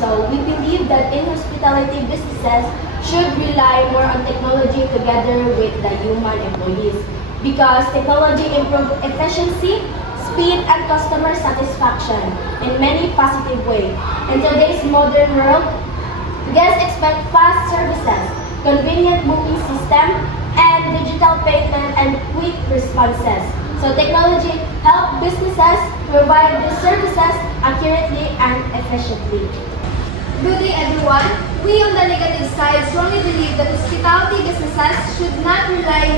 So we believe that in hospitality businesses should rely more on technology together with the human employees because technology improves efficiency, speed, and customer satisfaction in many positive ways. In today's modern world, guests expect fast services, convenient booking system, and digital payment and quick responses. So technology helps businesses provide these services accurately and efficiently. Good day everyone. We on the negative side strongly believe that hospitality businesses should not rely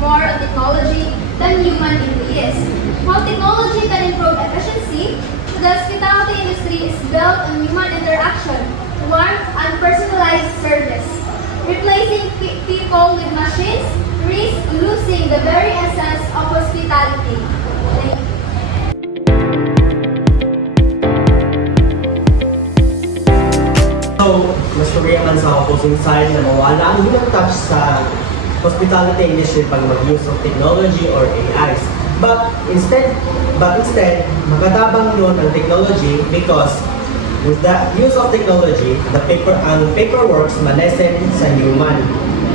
more on technology than human employees. While technology can improve efficiency, the hospitality industry is built on human interaction, warmth, and personalized service. Replacing people with machines risks losing the very essence of hospitality. Thank you. So, mas pagaya man sa opposing side na mawala ang human touch sa hospitality industry pag mag-use of technology or AIs. But instead, makatabang yun ang technology because with the use of technology, ang paperworks malesen sa human.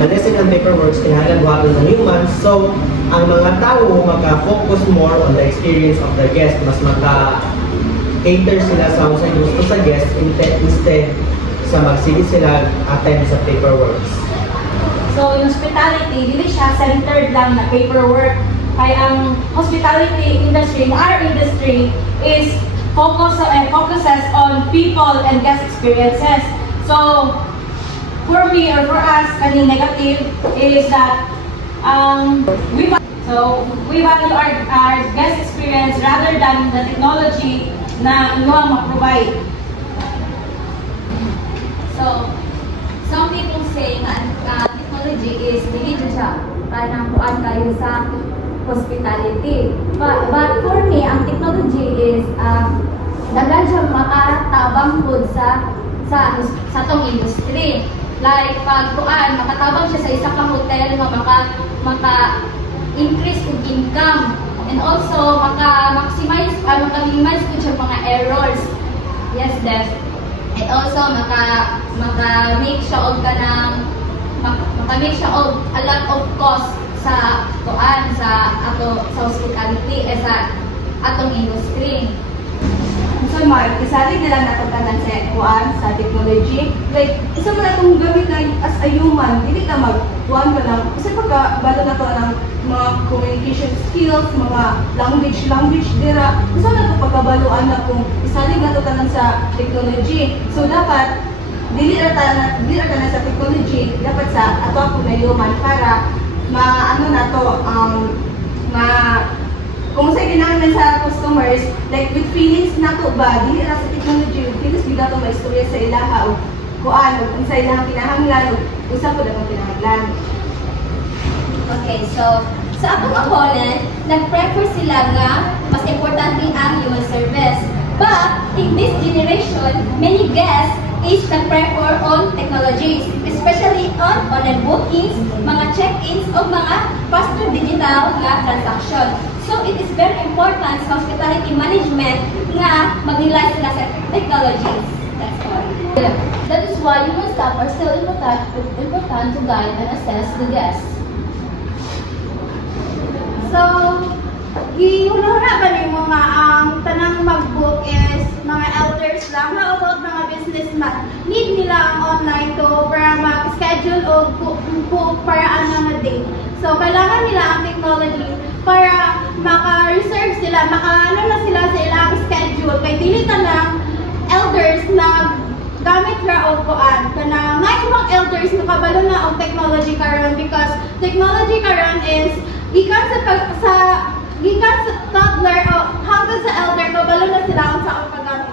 Malesen ang paperworks, kailangan buhaton ng human. So, ang mga tao maka-focus more on the experience of the guest. Mas maka-cater sila sa kung saan gusto sa guest instead sa magsige sila attend sa paperworks. So, in hospitality, dili siya centered lang na paperwork. Kaya ang hospitality industry, our industry, is focuses on people and guest experiences. So, for me or for us, kani negative is that we value our guest experience rather than the technology na inyong ma-provide. So, some people say that technology is dili siya parang kuan kayo sa hospitality. But for me, ang technology is daghan siya makatabang pod sa tong industry. Like pag kuan makatabang siya sa isa ka hotel nga maka-increase og income and also maka-minimize po siya mga errors. Yes, Def. And also maka-make siya og maka-make siya og a lot of cost sa kuan sa hospitality sa atong industry. So, Mark, isalig na lang natutanan sa kuan sa technology. Like, isa mo na itong gamit na as a human, hindi ka mag-kuan ka lang. Kasi pagkabalo na to ng mga communication skills, mga language dira. Isa na ito pagkabaluan na kung isalig na tanan sa technology. So, dapat, dili ra ka na sa technology, dapat sa ato ako na human para kung sa ginamit sa customers, like with feelings na to ba, dili ra sa technology, with feelings bigla to maistorya sa ilaha o kuan, kung sa ilang kinahanglan, usa po dapat kinahanglan. Okay, so sa akong opponent, nag-prefer sila nga mas importante ang human service. But in this generation, many guests is nag-prefer on technologies, especially on online bookings, mga check-ins o mga faster digital nga transaction. So it is very important sa hospitality management nga mag-rely sila sa technologies. That's all. That is why human staff are still important to guide and assess the guests. So, gihuna ba ni mo nga ang tanang mag-book is mga elders lang? How about mga businessman? Need nila ang online to para mag-schedule o book para ang mga date. So, kailangan nila ang technology para maka-reserve sila, maka-ano na sila sa ilang schedule. Kay dili tanang elders na gamit ra og kuan kana may ibang elders nakabalo na og technology karon because technology karon is gikan sa toddler o hanggang sa elder kabalo na sila ang sa paggamit.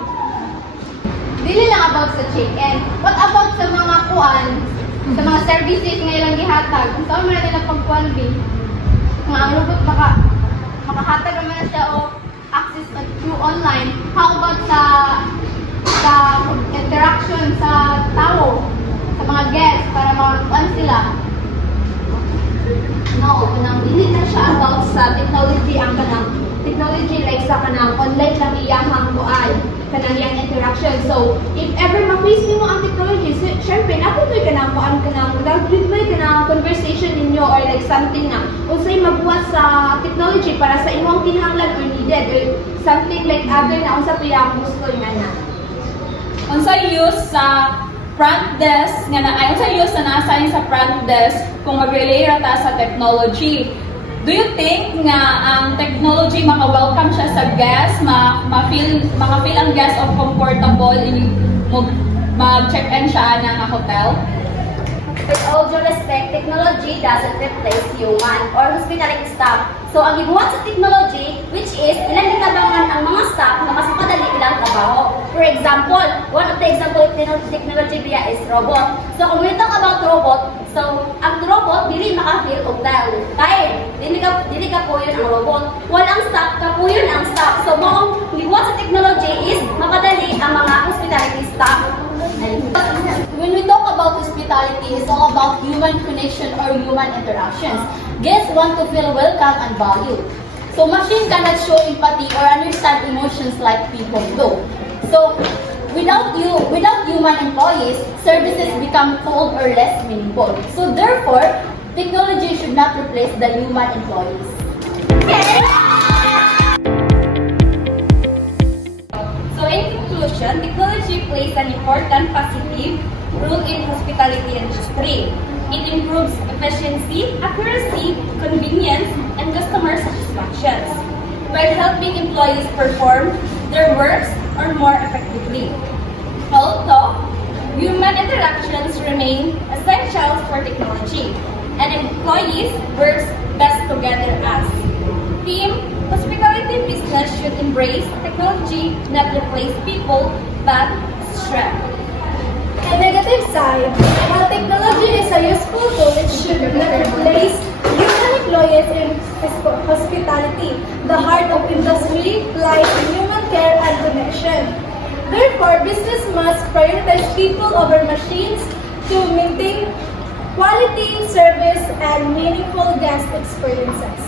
Dili lang about sa check-in. What about sa mga kuan, sa mga services nga ilang gihatag? Kung saan man nila pagkuan bi, nga ang robot makahatag naman siya o access through online. How about sa interaction sa tao, sa mga guests para makakuan sila? No, kanang dili na siya about sa technology ang kanang technology like sa kanang online lang iyahang kuan. kanang yung interaction. So, if ever ma-face mo ang technology, syempre, naputoy ka na kuan ka na, nag-replay ka na conversation ninyo or like something na, usay magbuhat sa technology para sa imong kinahanglan or needed or something like other na unsa pa yung gusto nga na. Unsa use sa front desk nga na ay unsa use na na-assign sa front desk kung mag-relay ra ta sa technology. Do you think nga ang technology maka-welcome siya sa guest, ma-feel ang guest of comfortable in mag-check-in siya ng hotel? With all due respect, technology doesn't replace human or hospitality staff. So, ang ibuhat sa technology, which is, ilang ginabangan ang mga staff na mas makadali ilang trabaho. For example, one of the example of technology via is robot. So, kung we talk about robot, so, ang robot, dili makafeel og tired. Dili ka po yun ang robot. Walang staff, ka po yun ang staff. So, ang ibuhat sa technology is, makadali ang mga hospitality staff. When we talk about hospitality, it's all about human connection or human interactions. Guests want to feel welcome and valued. So machine cannot show empathy or understand emotions like people do. So without human employees, services become cold or less meaningful. So therefore, technology should not replace the human employees. So in conclusion, technology plays an important positive role in hospitality industry. It improves efficiency, accuracy, convenience, and customer satisfaction, while helping employees perform their works or more effectively. Although human interactions remain essential for technology, and employees work best together as team. Hospitality business should embrace technology, not replace people, but strength. The negative side, while technology is a useful tool, it should not replace human employees in hospitality. The heart of industry lies in human care and connection. Therefore, business must prioritize people over machines to maintain quality service and meaningful guest experiences.